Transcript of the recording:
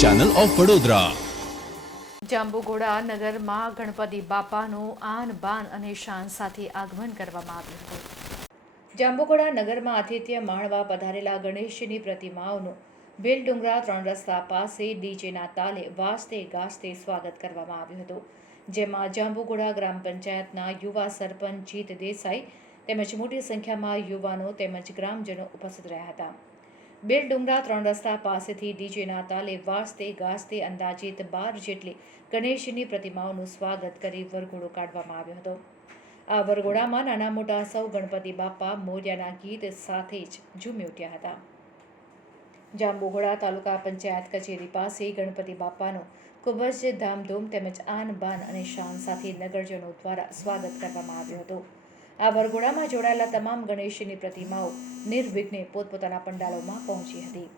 Channel of Vadodara Jambughoda નગરમાં ગણપતિ બાપાનું આન બાન અને શાન સાથે આગમન કરવામાં આવ્યું હતું. જાંબુઘોડા નગરમાં આતિથ્ય માણવા પધારેલા ગણેશજીની પ્રતિમાઓનું બેલ ડુંગરા ત્રણ રસ્તા પાસે ડીજેના તાલે વાજતે ગાજતે સ્વાગત કરવામાં આવ્યું હતું. જેમાં જાંબુઘોડા ગ્રામ પંચાયતના યુવા સરપંચ જીત દેસાઈ તેમજ મોટી સંખ્યામાં યુવાનો તેમજ ગ્રામજનો ઉપસ્થિત રહ્યા હતા. બેલ ડુંગરા ત્રણ રસ્તા પાસેથી ડીજેના તાલે વાજતે ગાજતે અંદાજિત બાર જેટલી ગણેશની પ્રતિમાઓનું સ્વાગત કરી વરઘોડો કાઢવામાં આવ્યો હતો. આ વરઘોડામાં નાના મોટા સૌ ગણપતિ બાપા મોર્યાના ગીત સાથે જ ઝૂમી ઉઠ્યા હતા. જાંબુઘોડા તાલુકા પંચાયત કચેરી પાસે ગણપતિ બાપાનું ખૂબ જ ધામધૂમ તેમજ આન બાન અને શાન સાથે નગરજનો દ્વારા સ્વાગત કરવામાં આવ્યું હતું. આ વરઘોડામાં જોડાયેલા તમામ ગણેશની પ્રતિમાઓ નિર્વિઘ્ને પોતપોતાના પંડાલોમાં પહોંચી હતી.